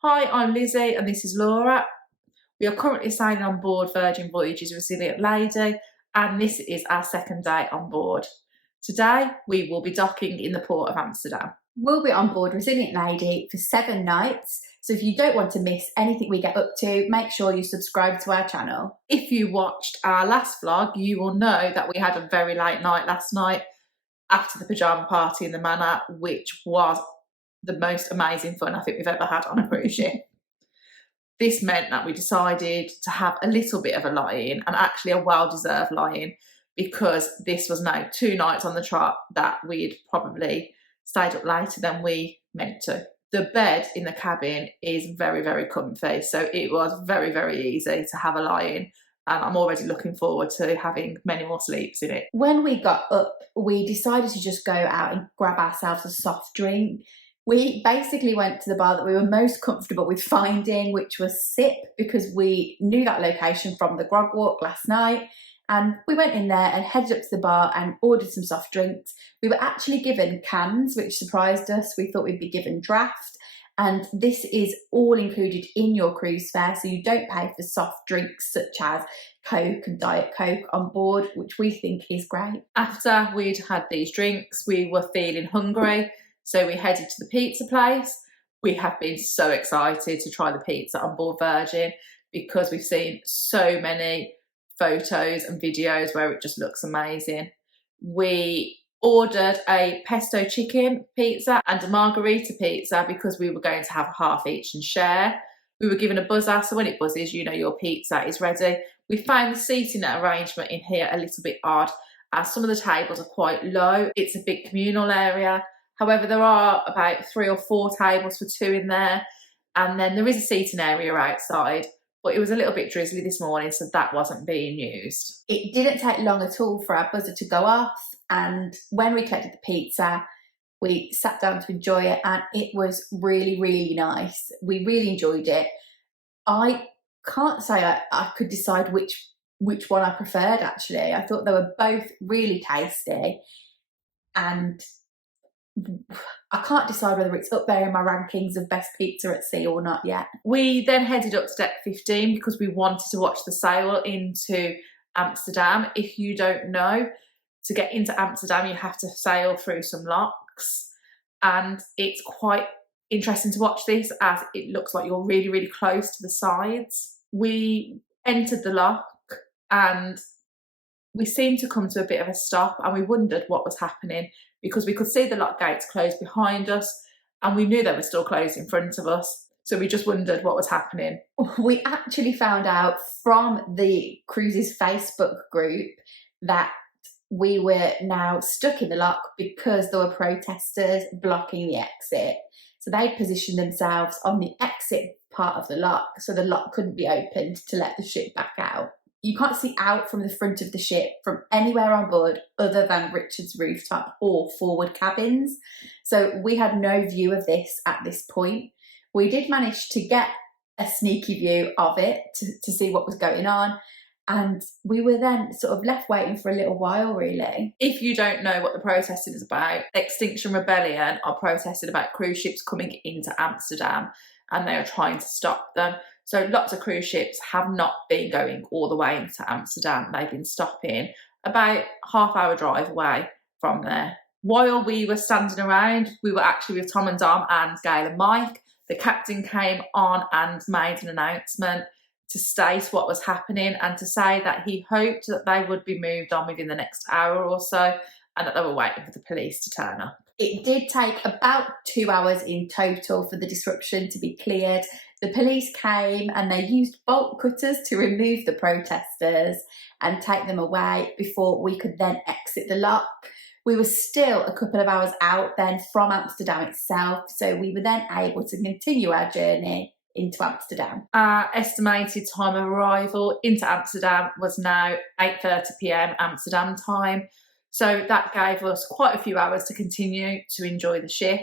Hi, I'm Lizzie and this is Laura. We are currently sailing on board Virgin Voyages Resilient Lady and this is our second day on board. Today we will be docking in the port of Amsterdam. We'll be on board Resilient Lady for 7 nights, so if you don't want to miss anything we get up to, make sure you subscribe to our channel. If you watched our last vlog, you will know that we had a very late night last night after the pyjama party in the manor, which was the most amazing fun I think we've ever had on a cruise ship. This meant that we decided to have a little bit of a lie-in, and actually a well-deserved lie-in, because this was now 2 nights on the trot that we'd probably stayed up later than we meant to. The bed in the cabin is very, very comfy, so it was very, very easy to have a lie-in, and I'm already looking forward to having many more sleeps in it. When we got up, we decided to just go out and grab ourselves a soft drink. We basically went to the bar that we were most comfortable with finding, which was Sip, because we knew that location from the grog walk last night. And we went in there and headed up to the bar and ordered some soft drinks. We were actually given cans, which surprised us. We thought we'd be given draft. And this is all included in your cruise fare, so you don't pay for soft drinks such as Coke and Diet Coke on board, which we think is great. After we'd had these drinks, we were feeling hungry. So we headed to the pizza place. We have been so excited to try the pizza on board Virgin because we've seen so many photos and videos where it just looks amazing. We ordered a pesto chicken pizza and a margarita pizza because we were going to have half each and share. We were given a buzzer, so when it buzzes, you know your pizza is ready. We found the seating arrangement in here a little bit odd, as some of the tables are quite low. It's a big communal area. However, there are about 3 or 4 tables for 2 in there, and then there is a seating area outside, but it was a little bit drizzly this morning, so that wasn't being used. It didn't take long at all for our buzzer to go off, and when we collected the pizza, we sat down to enjoy it, and it was really, really nice. We really enjoyed it. I can't say I could decide which one I preferred, actually. I thought they were both really tasty, and I can't decide whether it's up there in my rankings of best pizza at sea or not yet. We then headed up to deck 15 because we wanted to watch the sail into Amsterdam. If you don't know, to get into Amsterdam you have to sail through some locks, and it's quite interesting to watch this as it looks like you're really, really close to the sides. We entered the lock and we seemed to come to a bit of a stop, and we wondered what was happening because we could see the lock gates close behind us and we knew they were still closed in front of us. So we just wondered what was happening. We actually found out from the cruise's Facebook group that we were now stuck in the lock because there were protesters blocking the exit. So they positioned themselves on the exit part of the lock so the lock couldn't be opened to let the ship back out. You can't see out from the front of the ship from anywhere on board other than Richard's rooftop or forward cabins. So we had no view of this at this point. We did manage to get a sneaky view of it to see what was going on. And we were then sort of left waiting for a little while, really. If you don't know what the protesting is about, Extinction Rebellion are protesting about cruise ships coming into Amsterdam and they are trying to stop them. So lots of cruise ships have not been going all the way into Amsterdam. They've been stopping about half-hour drive away from there. While we were standing around, we were actually with Tom and Dom and Gail and Mike. The captain came on and made an announcement to state what was happening and to say that he hoped that they would be moved on within the next hour or so and that they were waiting for the police to turn up. It did take about 2 hours in total for the disruption to be cleared. The police came and they used bolt cutters to remove the protesters and take them away before we could then exit the lock. We were still a couple of hours out then from Amsterdam itself, so we were then able to continue our journey into Amsterdam. Our estimated time of arrival into Amsterdam was now 8:30 p.m. Amsterdam time. So that gave us quite a few hours to continue to enjoy the ship.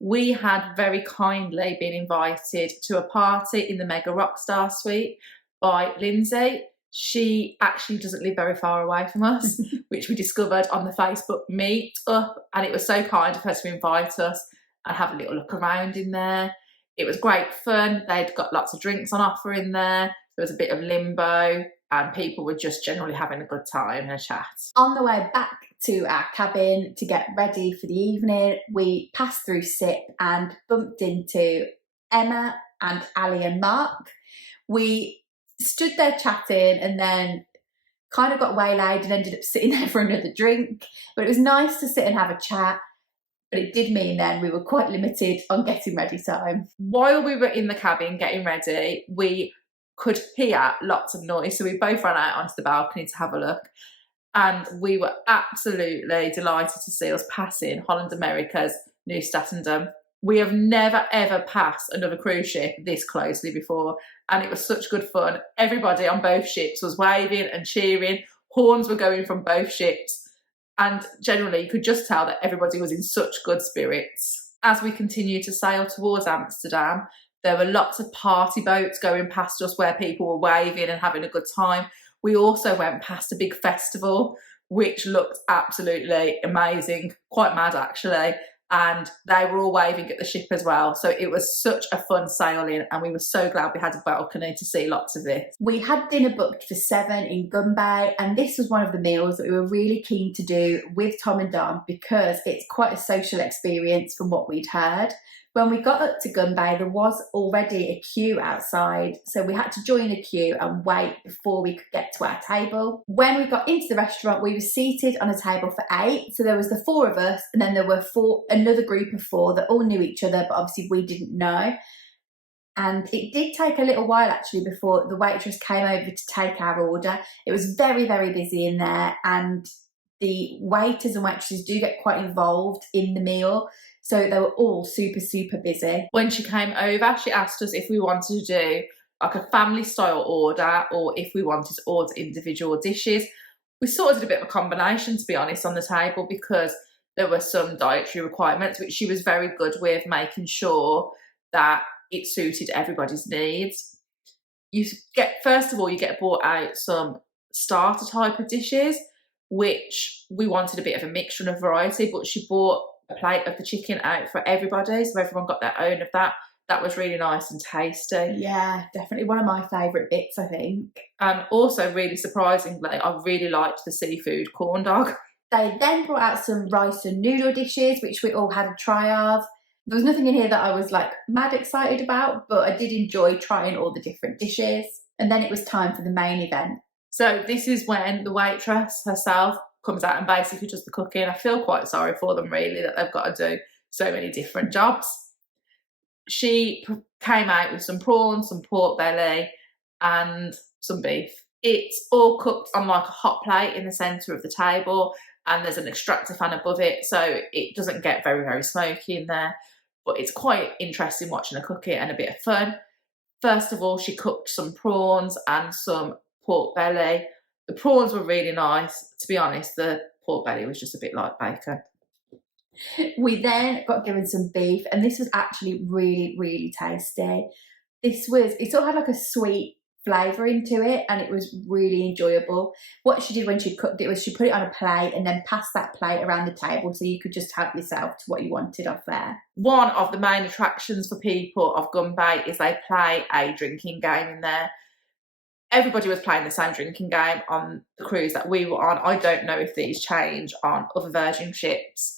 We had very kindly been invited to a party in the Mega Rockstar Suite by Lindsay. She actually doesn't live very far away from us, which we discovered on the Facebook meet up, and it was so kind of her to invite us and have a little look around in there. It was great fun. They'd got lots of drinks on offer in there. There was a bit of limbo, and people were just generally having a good time and a chat. On the way back to our cabin to get ready for the evening, we passed through SIP and bumped into Emma and Ali and Mark. We stood there chatting and then kind of got waylaid and ended up sitting there for another drink. But it was nice to sit and have a chat. But it did mean then we were quite limited on getting ready time. While we were in the cabin getting ready, we could hear lots of noise. So we both ran out onto the balcony to have a look. And we were absolutely delighted to see us passing Holland America's New Statendom. We have never, ever passed another cruise ship this closely before. And it was such good fun. Everybody on both ships was waving and cheering. Horns were going from both ships. And generally, you could just tell that everybody was in such good spirits. As we continued to sail towards Amsterdam, there were lots of party boats going past us where people were waving and having a good time. We also went past a big festival, which looked absolutely amazing, quite mad actually. And they were all waving at the ship as well. So it was such a fun sailing, and we were so glad we had a balcony to see lots of this. We had dinner booked for 7 in Gunbae, and this was one of the meals that we were really keen to do with Tom and Dom because it's quite a social experience from what we'd heard. When we got up to Gunbae, there was already a queue outside, so we had to join the queue and wait before we could get to our table. When we got into the restaurant, we were seated on a table for 8, so there was the 4 of us, and then there were another group of 4 that all knew each other, but obviously we didn't know. And it did take a little while actually before the waitress came over to take our order. It was very, very busy in there, and the waiters and waitresses do get quite involved in the meal. So they were all super, super busy. When she came over, she asked us if we wanted to do like a family style order or if we wanted to order individual dishes. We sort of did a bit of a combination, to be honest, on the table because there were some dietary requirements, which she was very good with, making sure that it suited everybody's needs. First of all, you get brought out some starter type of dishes, which we wanted a bit of a mixture and a variety, but she brought a plate of the chicken out for everybody, so everyone got their own of that. That was really nice and tasty. Yeah, definitely one of my favourite bits, I think. And also, really surprisingly, I really liked the seafood corn dog. They then brought out some rice and noodle dishes, which we all had a try of. There was nothing in here that I was like mad excited about, but I did enjoy trying all the different dishes. And then it was time for the main event. So this is when the waitress herself comes out and basically does the cooking. I feel quite sorry for them really that they've got to do so many different jobs. She came out with some prawns, some pork belly and some beef. It's all cooked on like a hot plate in the centre of the table, and there's an extractor fan above it, so it doesn't get very, very smoky in there. But it's quite interesting watching her cook it and a bit of fun. First of all, she cooked some prawns and some pork belly. The prawns were really nice. To be honest, the pork belly was just a bit like bacon. We then got given some beef, and this was actually really, really tasty. It sort of had like a sweet flavour into it, and it was really enjoyable. What she did when she cooked it was she put it on a plate and then passed that plate around the table so you could just help yourself to what you wanted off there. One of the main attractions for people of Gunbae is they play a drinking game in there. Everybody was playing the same drinking game on the cruise that we were on. I don't know if these change on other Virgin ships.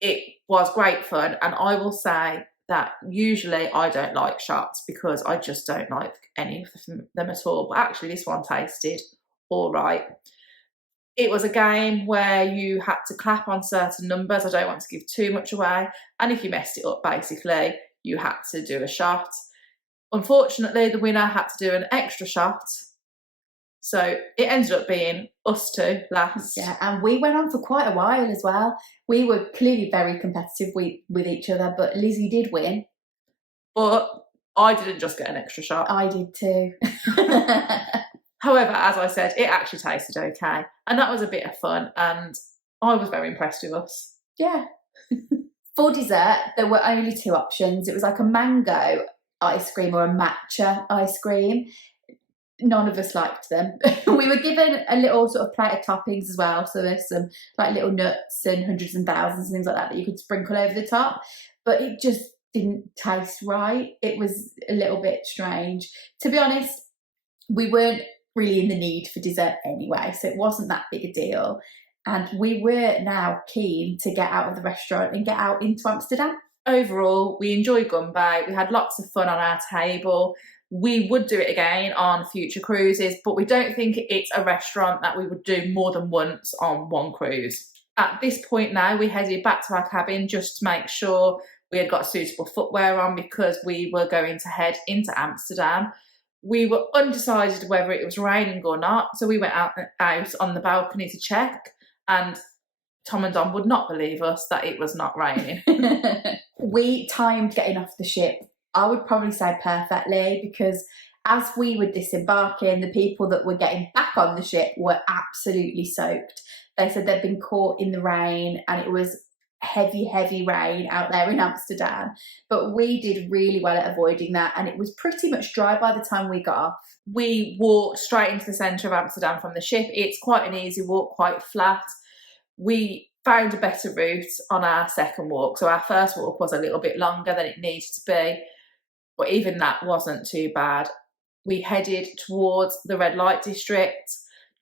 It was great fun, and I will say that usually I don't like shots because I just don't like any of them at all. But actually this one tasted all right. It was a game where you had to clap on certain numbers. I don't want to give too much away. And if you messed it up, basically, you had to do a shot. Unfortunately, the winner had to do an extra shot. So it ended up being us two last. Yeah, and we went on for quite a while as well. We were clearly very competitive with each other, but Lizzie did win. But I didn't just get an extra shot. I did too. However, as I said, it actually tasted okay. And that was a bit of fun, and I was very impressed with us. Yeah. For dessert, there were only 2 options. It was like a mango ice cream or a matcha ice cream. None of us liked them. We were given a little sort of plate of toppings as well. So there's some like little nuts and hundreds and thousands and things like that you could sprinkle over the top. But it just didn't taste right. It was a little bit strange. To be honest, we weren't really in the need for dessert anyway, so it wasn't that big a deal. And we were now keen to get out of the restaurant and get out into Amsterdam. Overall, we enjoyed Gunbae. We had lots of fun on our table. We would do it again on future cruises, but we don't think it's a restaurant that we would do more than once on one cruise. At this point now, we headed back to our cabin just to make sure we had got suitable footwear on because we were going to head into Amsterdam. We were undecided whether it was raining or not, so we went out on the balcony to check, and Tom and Dom would not believe us that it was not raining. We timed getting off the ship, I would probably say perfectly, because as we were disembarking, the people that were getting back on the ship were absolutely soaked. They said they'd been caught in the rain, and it was heavy rain out there in Amsterdam. But we did really well at avoiding that, and it was pretty much dry by the time we got off. We walked straight into the centre of Amsterdam from the ship. It's quite an easy walk, quite flat. We found a better route on our second walk. So our first walk was a little bit longer than it needed to be, but even that wasn't too bad. We headed towards the red light district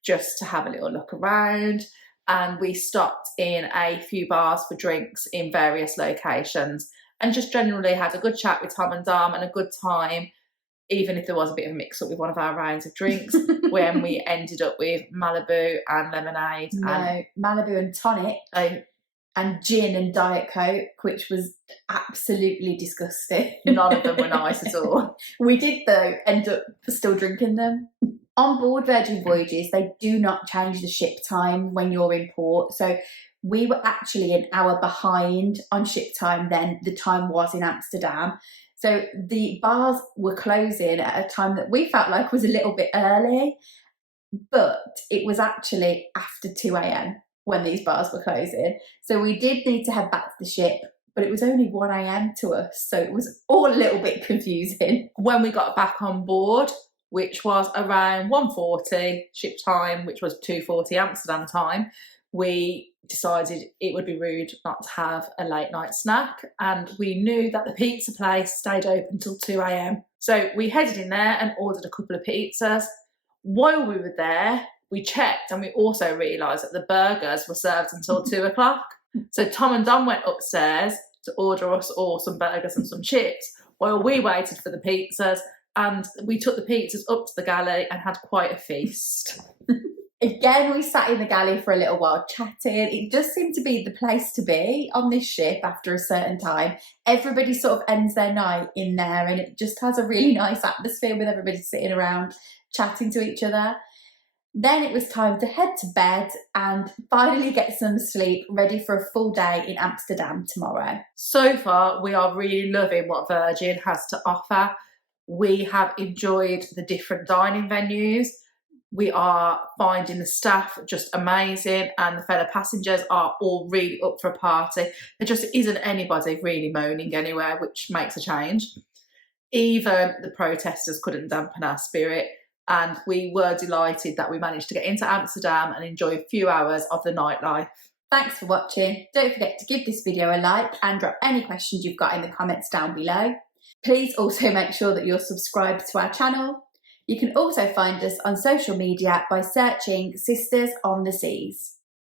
just to have a little look around, and we stopped in a few bars for drinks in various locations and just generally had a good chat with Tom and Dom and a good time, even if there was a bit of a mix-up with one of our rounds of drinks when we ended up with Malibu and lemonade. No, Malibu and tonic and gin and Diet Coke, which was absolutely disgusting. None of them were nice at all. We did, though, end up still drinking them. On board Virgin Voyages, they do not change the ship time when you're in port. So we were actually an hour behind on ship time than the time was in Amsterdam. So the bars were closing at a time that we felt like was a little bit early, but it was actually after 2 a.m. when these bars were closing. So we did need to head back to the ship, but it was only 1 a.m. to us. So it was all a little bit confusing. When we got back on board, which was around 1:40 ship time, which was 2:40 Amsterdam time, we decided it would be rude not to have a late night snack, and we knew that the pizza place stayed open till 2 a.m. So we headed in there and ordered a couple of pizzas. While we were there, we checked and we also realised that the burgers were served until 2 o'clock. So Tom and Dom went upstairs to order us all some burgers and some chips while we waited for the pizzas, and we took the pizzas up to the galley and had quite a feast. Again, we sat in the galley for a little while chatting. It just seemed to be the place to be on this ship after a certain time. Everybody sort of ends their night in there, and it just has a really nice atmosphere with everybody sitting around chatting to each other. Then it was time to head to bed and finally get some sleep, ready for a full day in Amsterdam tomorrow. So far, we are really loving what Virgin has to offer. We have enjoyed the different dining venues. We are finding the staff just amazing, and the fellow passengers are all really up for a party. There just isn't anybody really moaning anywhere, which makes a change. Even the protesters couldn't dampen our spirit, and we were delighted that we managed to get into Amsterdam and enjoy a few hours of the nightlife. Thanks for watching. Don't forget to give this video a like and drop any questions you've got in the comments down below. Please also make sure that you're subscribed to our channel. You can also find us on social media by searching Sisters on the Seas.